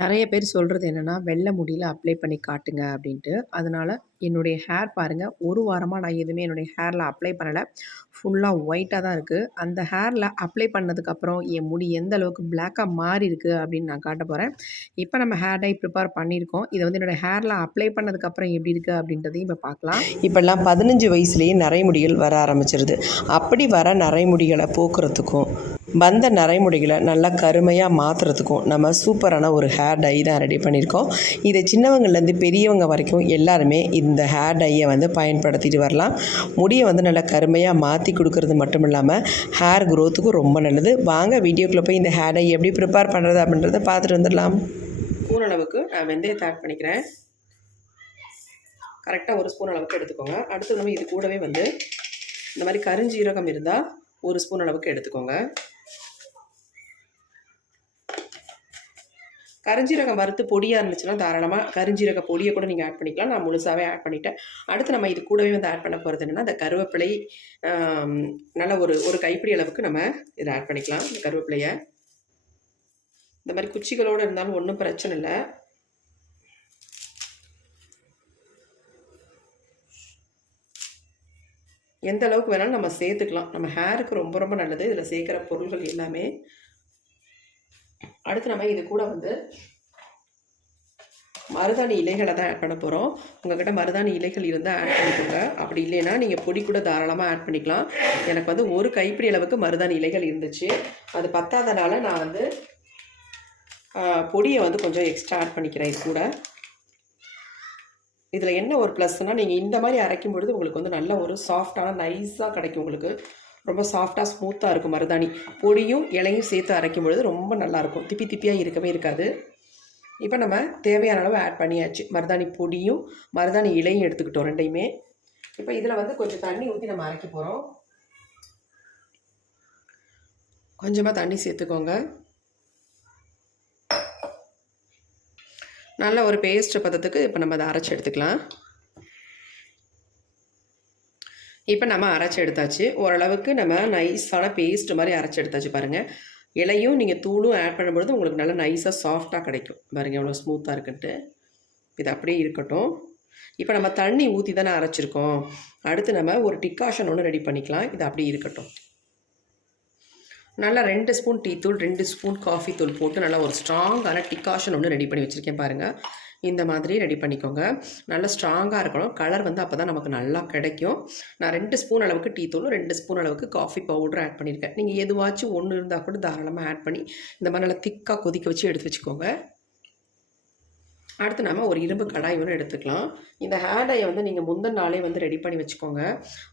நிறைய பேர் சொல்கிறது என்னென்னா வெள்ளை முடியில் அப்ளை பண்ணி காட்டுங்க அப்படின்ட்டு. அதனால் என்னுடைய ஹேர் பாருங்கள் ஒரு வாரமாக நான் எதுவுமே என்னுடைய ஹேரில் அப்ளை பண்ணலை. ஃபுல்லாக ஒயிட்டாக தான் இருக்குது அந்த ஹேரில் அப்ளை பண்ணதுக்கப்புறம் என் முடி எந்த அளவுக்கு பிளாக்காக மாறி இருக்குது அப்படின்னு நான் காட்ட போகிறேன் இப்போ நம்ம ஹேர் டை ப்ரிப்பேர் பண்ணியிருக்கோம். இதை வந்து என்னோடய ஹேரில் அப்ளை பண்ணதுக்கப்புறம் எப்படி இருக்குது அப்படின்றதையும் இப்போ பார்க்கலாம். இப்போல்லாம் பதினஞ்சு வயசுலேயே நரைமுடிகள் வர ஆரம்பிச்சிருது. அப்படி வர நரைமுடிகளை போக்குறதுக்கும் வந்த நரைமுடிகளை நல்லா கருமையாக மாற்றுறதுக்கும் நம்ம சூப்பரான ஒரு ஹேர் டை தான் ரெடி பண்ணியிருக்கோம். இதை சின்னவங்கள்லேருந்து பெரியவங்க வரைக்கும் எல்லாருமே இந்த இந்த ஹேர் டையை வந்து பயன்படுத்திட்டு வரலாம். முடியை வந்து நல்லா கருமையாக மாற்றி கொடுக்கறது மட்டும் இல்லாமல் ஹேர் க்ரோத்துக்கும் ரொம்ப நல்லது. வாங்க வீடியோக்குள்ளே போய் இந்த ஹேர் டை எப்படி ப்ரிப்பேர் பண்ணுறது அப்படின்றத பார்த்துட்டு வந்துடலாம். ஸ்பூன் அளவுக்கு நான் வெந்தயத்தை ஆட் பண்ணிக்கிறேன். கரெக்டாக ஒரு ஸ்பூன் அளவுக்கு எடுத்துக்கோங்க. அடுத்து நம்ம இது கூடவே வந்து இந்த மாதிரி கருஞ்சீரகம் இருந்தால் ஒரு ஸ்பூன் அளவுக்கு எடுத்துக்கோங்க. கரிஞ்சீரகம் வறுத்து பொடியாக இருந்துச்சுன்னா தாராளமாக கரிஞ்சீரக பொடியை கூட நீங்கள் ஆட் பண்ணிக்கலாம். நான் முழுசாகவே ஆட் பண்ணிட்டேன். அடுத்து நம்ம இது கூடவே வந்து ஆட் பண்ண போகிறது என்னென்னா அந்த கருவேப்பிலை நல்ல ஒரு ஒரு கைப்பிடி அளவுக்கு நம்ம இதை ஆட் பண்ணிக்கலாம். இந்த கருவேப்பிலையை. இந்த மாதிரி குச்சிகளோடு இருந்தாலும் ஒன்றும் பிரச்சனை இல்லை. எந்த அளவுக்கு வேணாலும் நம்ம சேர்த்துக்கலாம். நம்ம ஹேருக்கு ரொம்ப ரொம்ப நல்லது. இதில் சேர்க்குற பொருள்கள் எல்லாமே அடுத்து நம்ம இது கூட வந்து மருதாணி இலைகளை தான் ஆட் பண்ண போகிறோம் உங்கள்கிட்ட மருதாணி இலைகள் இருந்தால் ஆட் பண்ணிக்கோங்க. அப்படி இல்லைன்னா நீங்கள் பொடி கூட தாராளமாக ஆட் பண்ணிக்கலாம். எனக்கு வந்து ஒரு கைப்பிடி அளவுக்கு மருதாணி இலைகள் இருந்துச்சு. அது பத்தாதனால நான் வந்து பொடியை வந்து கொஞ்சம் எக்ஸ்ட்ரா ஆட் பண்ணிக்கிறேன் இது கூட. இதில் என்ன ஒரு ப்ளஸ்னால் நீங்கள் இந்த மாதிரி அரைக்கும் பொழுது உங்களுக்கு வந்து நல்ல ஒரு சாஃப்டான நைஸாக கிடைக்கும் உங்களுக்கு. ரொம்ப சாஃப்டாக ஸ்மூத்தாக இருக்கும் மருதாணி. பொடியும் இலையும் சேர்த்து அரைக்கும் பொழுது ரொம்ப நல்லாயிருக்கும். திப்பி திப்பியாக இருக்கவே இருக்காது. இப்போ நம்ம தேவையான அளவு ஆட் பண்ணியாச்சு. மருதாணி பொடியும் மருதாணி இலையும் எடுத்துக்கிட்டோம் ரெண்டையுமே. இப்போ இதில் வந்து கொஞ்சம் தண்ணி ஊற்றி நம்ம அரைக்க போகிறோம் கொஞ்சமாக தண்ணி சேர்த்துக்கோங்க. நல்ல ஒரு பேஸ்ட் பதத்துக்கு இப்போ நம்ம அதை அரைச்சி எடுத்துக்கலாம். இப்போ நம்ம அரைச்சி எடுத்தாச்சு. ஓரளவுக்கு நம்ம நைஸான பேஸ்ட் மாதிரி அரைச்சி எடுத்தாச்சு பாருங்கள் இலையும் நீங்கள் தூளும் ஆட் பண்ணும்பொழுது உங்களுக்கு நல்லா நைஸாக சாஃப்டாக கிடைக்கும். பாருங்கள் எவ்வளோ ஸ்மூத்தாக இருக்குன்ட்டு. இது அப்படியே இருக்கட்டும். இப்போ நம்ம தண்ணி ஊற்றி தானே அரைச்சிருக்கோம். அடுத்து நம்ம ஒரு டிக்காஷன் ஒன்று ரெடி பண்ணிக்கலாம். இது அப்படியே இருக்கட்டும். நல்லா ரெண்டு ஸ்பூன் டீ தூள் ரெண்டு ஸ்பூன் காஃபி தூள் போட்டு நல்லா ஒரு ஸ்ட்ராங்கான டிக்காஷன் ஒன்று ரெடி பண்ணி வச்சுருக்கேன் பாருங்கள் இந்த மாதிரி ரெடி பண்ணிக்கோங்க. நல்லா ஸ்ட்ராங்காக இருக்கணும். கலர் வந்து அப்போ தான் நமக்கு நல்லா கிடைக்கும். நான் ரெண்டு ஸ்பூன் அளவுக்கு டீ தூளும் ரெண்டு ஸ்பூன் அளவுக்கு காஃபி பவுடரும் ஆட் பண்ணியிருக்கேன் நீங்கள் எதுவாச்சும் ஒன்று இருந்தால் கூட தாராளமாக ஆட் பண்ணி இந்த மாதிரி நல்லா திக்காக கொதிக்க வச்சு எடுத்து வச்சுக்கோங்க. அடுத்து நம்ம ஒரு இரும்பு கடாய் ஒன்று எடுத்துக்கலாம். இந்த ஹேர் வந்து நீங்கள் முந்தின நாளே வந்து ரெடி பண்ணி வச்சுக்கோங்க.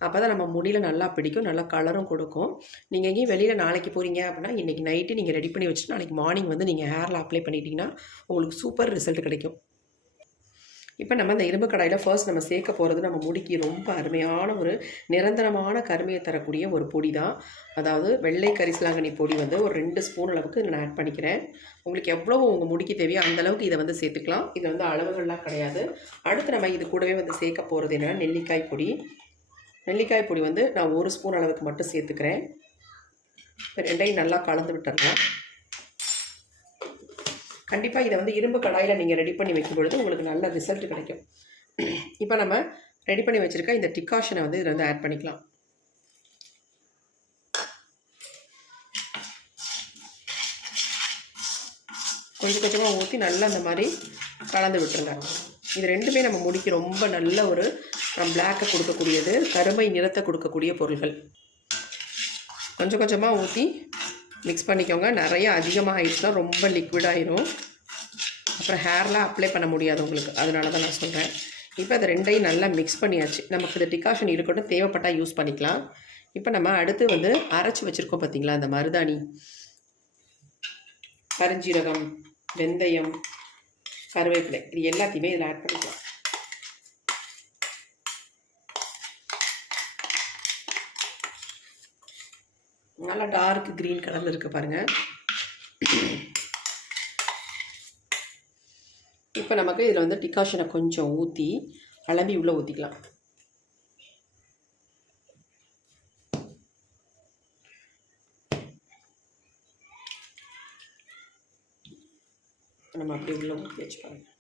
அப்போ தான் நம்ம முடியில் நல்லா பிடிக்கும் நல்லா கலரும் கொடுக்கும். நீங்கள் எங்கேயும் வெளியில் நாளைக்கு போகிறீங்க அப்படின்னா இன்றைக்கி நைட்டு நீங்கள் ரெடி பண்ணி வச்சுட்டு நாளைக்கு மார்னிங் வந்து நீங்கள் ஹேரில் அப்ளை பண்ணிட்டீங்கன்னா உங்களுக்கு சூப்பர் ரிசல்ட் கிடைக்கும். இப்போ நம்ம இந்த இரும்பு கடாயில் ஃபர்ஸ்ட் நம்ம சேர்க்க போகிறது நம்ம முடிக்கு ரொம்ப அருமையான ஒரு நிரந்தரமான கருமையை தரக்கூடிய ஒரு பொடி தான் அதாவது வெள்ளை கரிசலாங்கண்ணி பொடி வந்து ஒரு ரெண்டு ஸ்பூன் அளவுக்கு நான் ஆட் பண்ணிக்கிறேன். உங்களுக்கு எவ்வளோ உங்கள் முடிக்கு தேவையோ அந்தளவுக்கு இதை வந்து சேர்த்துக்கலாம். இது வந்து அளவுகள்லாம் கிடையாது. அடுத்து நம்ம இது கூடவே வந்து சேர்க்க போகிறது என்னென்னா நெல்லிக்காய் பொடி. நெல்லிக்காய் பொடி வந்து நான் ஒரு ஸ்பூன் அளவுக்கு மட்டும் சேர்த்துக்கிறேன். ரெண்டையும் நல்லா கலந்து விட்டுறலாம். கண்டிப்பாக இதை வந்து இரும்பு கடாயில் நீங்கள் ரெடி பண்ணி வைக்கும் பொழுது உங்களுக்கு நல்ல ரிசல்ட் கிடைக்கும். இப்போ நம்ம ரெடி பண்ணி வச்சுருக்க இந்த டிகாஷனை வந்து இதில் வந்து ஆட் பண்ணிக்கலாம். கொஞ்சம் கொஞ்சமாக ஊற்றி நல்லா அந்த மாதிரி கலந்து விட்டுருங்க. இது ரெண்டுமே நம்ம முடிக்கு ரொம்ப நல்ல ஒரு பிளாக்கை கொடுக்கக்கூடியது கருமை நிறத்தை கொடுக்கக்கூடிய பொருள்கள். கொஞ்சம் கொஞ்சமாக ஊற்றி மிக்ஸ் பண்ணிக்கோங்க. நிறைய அதிகமாக ஆயிடுச்சுன்னா ரொம்ப லிக்விட் ஆயிரும். அப்புறம் ஹேர்லாம் அப்ளை பண்ண முடியாது உங்களுக்கு. அதனால தான் நான் சொல்கிறேன் இப்போ அதை ரெண்டையும் நல்லா மிக்ஸ் பண்ணியாச்சு. நமக்கு இந்த டிகாஷன் இருக்கட்டும் தேவைப்பட்டால் யூஸ் பண்ணிக்கலாம். இப்போ நம்ம அடுத்து வந்து அரைச்சி வச்சுருக்கோம் பார்த்தீங்களா அந்த மருதாணி. கருஞ்சீரகம் வெந்தயம் கருவேப்பிலை. இது எல்லாத்தையுமே இதில் ஆட் பண்ணிக்கலாம். நல்லா டார்க் க்ரீன் கலரில் இருக்குது பாருங்கள் இப்போ நமக்கு இதில் வந்து டிகாஷனை கொஞ்சம் ஊற்றி அலம்பி உள்ளே ஊற்றிக்கலாம் நம்ம அப்படியே உள்ளே ஊற்றி வச்சு பாருங்கள்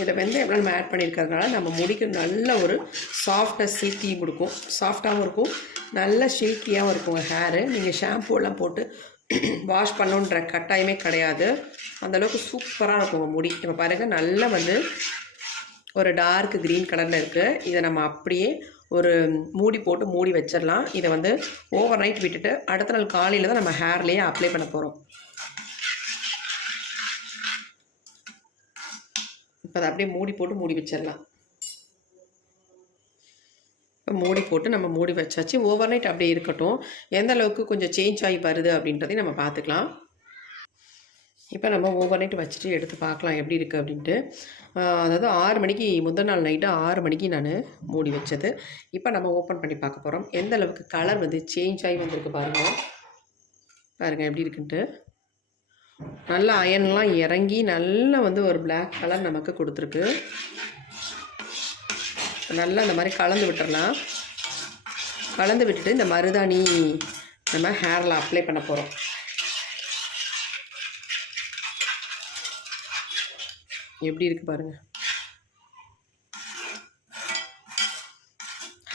இதில் வெந்தயம் எவ்வளோ நம்ம ஆட் பண்ணியிருக்கிறதுனால நம்ம முடிக்கு நல்ல ஒரு சாஃப்ட்னஸ் சில்கி கொடுக்கும் சாஃப்டாகவும் இருக்கும். நல்ல சில்கியாகவும் இருக்கும் ஹேரு நீங்கள் ஷாம்பூலாம் போட்டு வாஷ் பண்ணணுன்ற கட்டாயமே கிடையாது. அந்தளவுக்கு சூப்பராக இருக்கும் உங்கள் முடி. இப்போ பாருங்கள் நல்லா வந்து ஒரு டார்க் க்ரீன் கலரில் இருக்குது இதை நம்ம அப்படியே ஒரு மூடி போட்டு மூடி வச்சிடலாம். இதை வந்து ஓவர் நைட் விட்டுட்டு அடுத்த நாள் காலையில் தான் நம்ம ஹேர்லேயே அப்ளை பண்ண போகிறோம் இப்போ அதை அப்படியே மூடி போட்டு மூடி வச்சிடலாம். இப்போ மூடி போட்டு நம்ம மூடி வச்சாச்சு. ஓவர் நைட் அப்படியே இருக்கட்டும். எந்த அளவுக்கு கொஞ்சம் சேஞ்ச் ஆகி வருது அப்படின்றதையும் நம்ம பார்த்துக்கலாம். இப்போ நம்ம ஓவர் நைட் வச்சுட்டு எடுத்து பார்க்கலாம் எப்படி இருக்குது அப்படின்ட்டு. அதாவது ஆறு மணிக்கு முதல் நாள் நைட்டு ஆறு மணிக்கு நான் மூடி வச்சது. இப்போ நம்ம ஓப்பன் பண்ணி பார்க்க போகிறோம் எந்த அளவுக்கு கலர் வந்து சேஞ்ச் ஆகி வந்திருக்கு பாருங்கள் பாருங்கள் எப்படி இருக்குன்ட்டு. நல்லா அயன்லாம் இறங்கி நல்லா வந்து ஒரு பிளாக் கலர் நமக்கு கொடுத்துருக்கு. நல்லா இந்த மாதிரி கலந்து விட்டுறலாம். கலந்து விட்டுட்டு இந்த மருதாணி நம்ம ஹேரில் அப்ளை பண்ண போகிறோம் எப்படி இருக்குது பாருங்கள்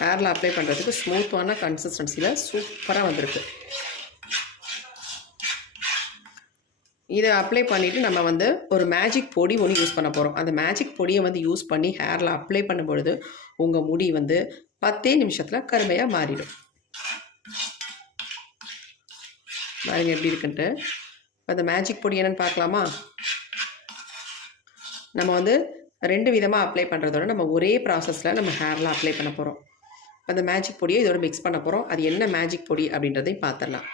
ஹேரில் அப்ளை பண்ணுறதுக்கு ஸ்மூத்தான கன்சிஸ்டன்சியில் சூப்பராக வந்திருக்கு. இதை அப்ளை பண்ணிவிட்டு நம்ம வந்து ஒரு மேஜிக் பொடி ஒன்று யூஸ் பண்ண போகிறோம் அந்த மேஜிக் பொடியை வந்து யூஸ் பண்ணி ஹேரில் அப்ளை பண்ணும்பொழுது உங்கள் முடி வந்து பத்தே நிமிஷத்தில் கருமையாக மாறிடும். பாருங்க எப்படி இருக்குன்ட்டு. அந்த மேஜிக் பொடி என்னன்னு பார்க்கலாமா? நம்ம வந்து ரெண்டு விதமாக அப்ளை பண்ணுறதோட நம்ம ஒரே ப்ராசஸில் நம்ம ஹேரில் அப்ளை பண்ண போகிறோம் அந்த மேஜிக் பொடியை இதோட மிக்ஸ் பண்ண போகிறோம் அது என்ன மேஜிக் பொடி அப்படின்றதையும் பார்த்துடலாம்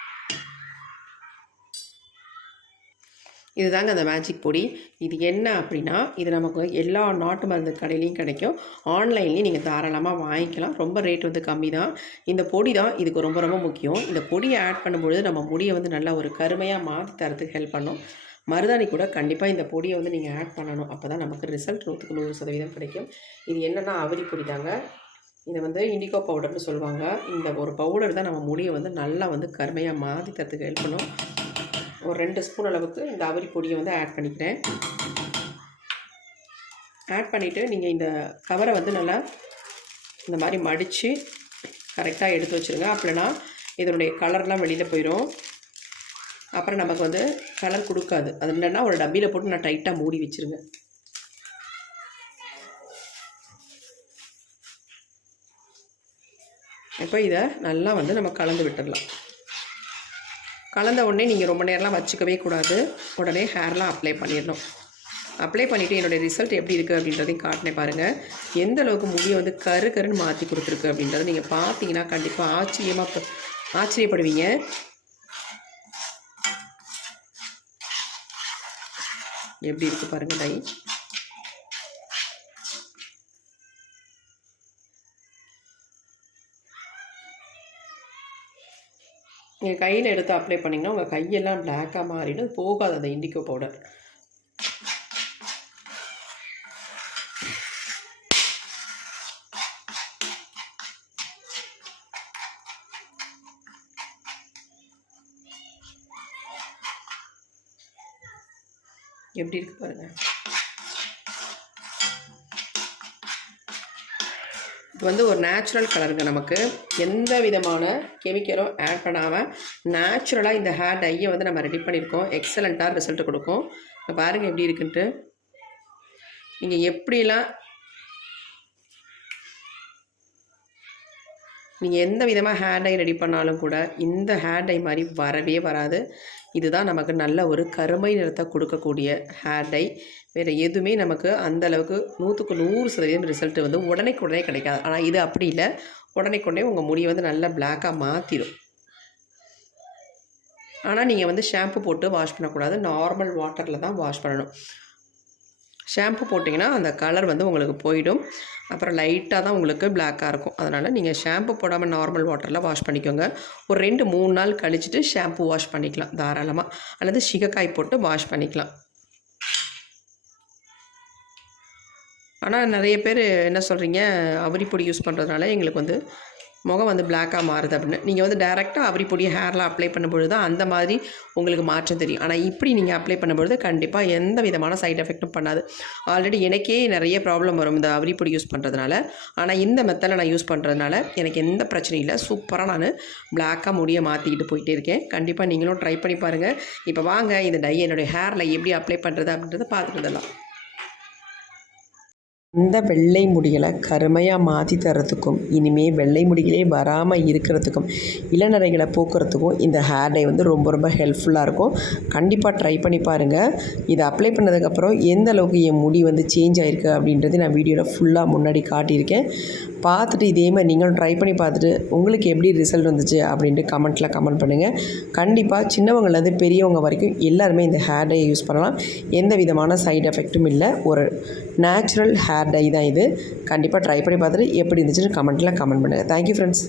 இதுதாங்க அந்த மேஜிக் பொடி. இது என்ன அப்படின்னா இது நமக்கு எல்லா நாட்டு மருந்து கடையிலையும் கிடைக்கும். ஆன்லைன்லேயும் நீங்கள் தாராளமாக வாங்கிக்கலாம். ரொம்ப ரேட் வந்து கம்மி தான் இந்த பொடி தான் இதுக்கு ரொம்ப ரொம்ப முக்கியம். இந்த பொடியை ஆட் பண்ணும்பொழுது நம்ம முடியை வந்து நல்லா ஒரு கருமையாக மாற்றி தரத்துக்கு ஹெல்ப் பண்ணும். மருதாணி கூட கண்டிப்பாக இந்த பொடியை வந்து நீங்கள் ஆட் பண்ணணும். அப்போ தான் நமக்கு ரிசல்ட் நூற்றுக்கு நூறு சதவீதம் கிடைக்கும். இது என்னென்னா அவரி பொடி தாங்க. இதை வந்து இண்டிகோ பவுடர்னு சொல்லுவாங்க. இந்த ஒரு பவுடர் தான் நம்ம முடியை வந்து நல்லா வந்து கருமையாக மாற்றி தரத்துக்கு ஹெல்ப் பண்ணும். ஒரு ரெண்டு ஸ்பூன் அளவுக்கு இந்த அவரி பொடியை வந்து ஆட் பண்ணிக்கிறேன். ஆட் பண்ணிவிட்டு நீங்கள் இந்த கவரை வந்து நல்லா இந்த மாதிரி மடித்து கரெக்டாக எடுத்து வச்சுருங்க. அப்படின்னா இதனுடைய கலர்லாம் வெளியில் போயிடும் அப்புறம் நமக்கு வந்து கலர் கொடுக்காது. அது என்னென்னா ஒரு டப்பியில் போட்டு நான் டைட்டாக மூடி வச்சுருங்க. இப்போ இதை நல்லா வந்து நம்ம கலந்து விட்டுடலாம். கலந்த உடனே நீங்கள் ரொம்ப நேரம்லாம் வச்சுக்கவே கூடாது. உடனே ஹேர்லாம் அப்ளை பண்ணிடணும். அப்ளை பண்ணிவிட்டு என்னுடைய ரிசல்ட் எப்படி இருக்குது அப்படின்றதையும் காட்டினேன் பாருங்கள் எந்த அளவுக்கு முடியை வந்து கரு கருன்னு மாற்றி கொடுத்துருக்கு அப்படின்றத நீங்கள் பார்த்தீங்கன்னா கண்டிப்பாக ஆச்சரியமாக ஆச்சரியப்படுவீங்க. எப்படி இருக்குது பாருங்கள் டை. நீங்கள் கையில் எடுத்து அப்ளை பண்ணிங்கன்னா உங்கள் கையெல்லாம் பிளாக்காக மாறிடும். போகாது அந்த இண்டிகோ பவுடர் எப்படி இருக்கு பாருங்கள் இது வந்து ஒரு நேச்சுரல் கலருங்க நமக்கு. எந்த விதமான கெமிக்கலும் ஆட் பண்ணாமல் நேச்சுரலாக இந்த ஹேர் டையை வந்து நம்ம ரெடி பண்ணியிருக்கோம் எக்ஸலண்ட்டாக ரிசல்ட் கொடுக்கும். பாருங்கள் எப்படி இருக்குன்ட்டு. நீங்கள் எப்படிலாம் நீங்கள் எந்த விதமாக ஹேர் டை ரெடி பண்ணாலும் கூட இந்த ஹேர் டை மாதிரி வரவே வராது. இதுதான் நமக்கு நல்ல ஒரு கருமை நிறத்தை கொடுக்கக்கூடிய ஹேர் டை வேறு எதுவுமே நமக்கு அந்த அளவுக்கு நூற்றுக்கு நூறு சதவீதம் ரிசல்ட் வந்து உடனேக்கு உடனே கிடைக்காது. ஆனால் இது அப்படி இல்லை. உடனேக்குடனே உங்கள் முடியை வந்து நல்லா பிளாக்காக மாற்றிடும் ஆனால் நீங்கள் வந்து ஷாம்பு போட்டு வாஷ் பண்ணக்கூடாது. நார்மல் வாட்டரில் தான் வாஷ் பண்ணணும். ஷாம்பு போட்டிங்கன்னா அந்த கலர் வந்து உங்களுக்கு போயிடும். அப்புறம் லைட்டாக தான் உங்களுக்கு பிளாக்காக இருக்கும். அதனால் நீங்கள் ஷாம்பு போடாமல் நார்மல் வாட்டரில் வாஷ் பண்ணிக்கோங்க. ஒரு ரெண்டு மூணு நாள் கழிச்சிட்டு ஷாம்பு வாஷ் பண்ணிக்கலாம் தாராளமாக அல்லது சிகக்காய் போட்டு வாஷ் பண்ணிக்கலாம். ஆனால் நிறைய பேர் என்ன சொல்கிறீங்க அவரி பொடி யூஸ் பண்ணுறதுனால எங்களுக்கு வந்து முகம் வந்து பிளாக்காக மாறுது அப்படின்னு. நீங்கள் வந்து டேரெக்டாக அவரி பொடியை ஹேரில் அப்ளை பண்ணும்பொழுது தான் அந்த மாதிரி உங்களுக்கு மாற்றம் தெரியும். ஆனால் இப்படி நீங்கள் அப்ளை பண்ணும்பொழுது கண்டிப்பாக எந்த விதமான சைட் எஃபெக்ட்டும் பண்ணாது. ஆல்ரெடி எனக்கே நிறைய ப்ராப்ளம் வரும் இந்த அவரி பொடி யூஸ் பண்ணுறதுனால ஆனால் இந்த மெத்தடில் நான் யூஸ் பண்ணுறதுனால எனக்கு எந்த பிரச்சனையும் இல்லை. சூப்பராக நான் பிளாக்காக முடியை மாற்றிக்கிட்டு போயிட்டே இருக்கேன். கண்டிப்பாக நீங்களும் ட்ரை பண்ணி பாருங்கள் இப்போ வாங்க இந்த டை என்னுடைய ஹேரில் எப்படி அப்ளை பண்ணுறது அப்படின்றத பார்த்துட்டு வந்துடலாம். இந்த வெள்ளை முடிகளை கருமையாக மாற்றி தரத்துக்கும் இனிமேல் வெள்ளை முடிகளே வராமல் இருக்கிறதுக்கும் இளநரைகளை போக்குறதுக்கும் இந்த ஹேர் டை வந்து ரொம்ப ரொம்ப ஹெல்ப்ஃபுல்லாக இருக்கும். கண்டிப்பாக ட்ரை பண்ணி பாருங்கள் இதை அப்ளை பண்ணதுக்கப்புறம் எந்த அளவுக்கு என் முடி வந்து சேஞ்ச் ஆகிருக்கு அப்படின்றது நான் வீடியோவில் ஃபுல்லாக முன்னாடி காட்டியிருக்கேன். பார்த்துட்டு இதே மாதிரி நீங்களும் ட்ரை பண்ணி பார்த்துட்டு உங்களுக்கு எப்படி ரிசல்ட் வந்துச்சு அப்படின்ட்டு கமெண்ட்டில் கமெண்ட் பண்ணுங்கள் கண்டிப்பாக சின்னவங்கலேருந்து பெரியவங்க வரைக்கும் எல்லாருமே இந்த ஹேர் டே யூஸ் பண்ணலாம். எந்த விதமான சைடு எஃபெக்ட்டும் இல்லை. ஒரு நேச்சுரல் ஹேர் டை தான் இது. கண்டிப்பாக ட்ரை பண்ணி பார்த்துட்டு எப்படி இருந்துச்சுன்னு கமெண்ட்டில் கமெண்ட் பண்ணுங்கள் தேங்க்யூ ஃப்ரெண்ட்ஸ்